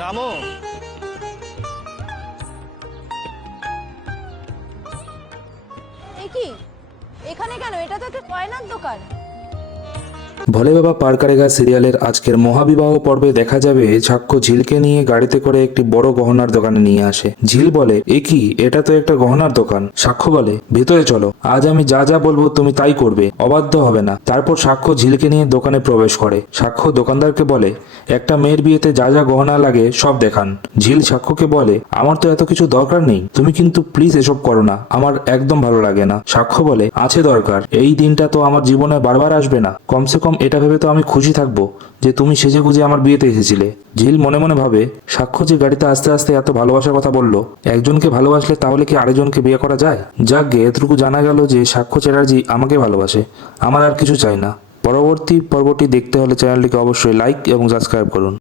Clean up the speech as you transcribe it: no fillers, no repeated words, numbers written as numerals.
নামো। এ কি এখানে কেন? এটা তো একটা গয়নার দোকান। ভোলে বাবা পার করেগা সিরিয়ালের আজকের মহাবিবাহ পর্বে দেখা যাবে সাক্ষ্য ঝিলকে নিয়ে গাড়িতে করে একটি বড় গহনার দোকানে নিয়ে আসে। ঝিল বলে, এ কি, এটা তো একটা গহনার দোকান। সাক্ষ্য বলে, ভেতরে চলো, আজ আমি যা যা বলবো তুমি তাই করবে, অবাধ্য হবে না। তারপর সাক্ষ্য ঝিলকে নিয়ে দোকানে প্রবেশ করে। সাক্ষ্য দোকানদারকে বলে, একটা মেয়ের বিয়েতে যা যা গহনা লাগে সব দেখান। ঝিল সাক্ষ্যকে বলে, আমার তো এত কিছু দরকার নেই, তুমি কিন্তু প্লিজ এসব করো না, আমার একদম ভালো লাগে না। সাক্ষ্য বলে, আছে দরকার, এই দিনটা তো আমার জীবনে বারবার আসবে না, কমসে কম এটা ভেবে তো আমি খুশি থাকবো যে তুমি সেজেগুজে আমার বিয়েতে এসেছিলে। ঝিল মনে মনে ভাবে, সাক্ষ্য যে গাড়িতে আস্তে আস্তে এত ভালোবাসার কথা বললো, একজনকে ভালোবাসলে তাহলে কি আরেকজনকে বিয়ে করা যায়? যাকগে, এতটুকু জানা গেল যে সাক্ষ্য চ্যাটার্জি আমাকে ভালোবাসে, আমার আর কিছু চাই না। পরবর্তী পর্বটি দেখতে হলে চ্যানেলটিকে অবশ্যই লাইক এবং সাবস্ক্রাইব করুন।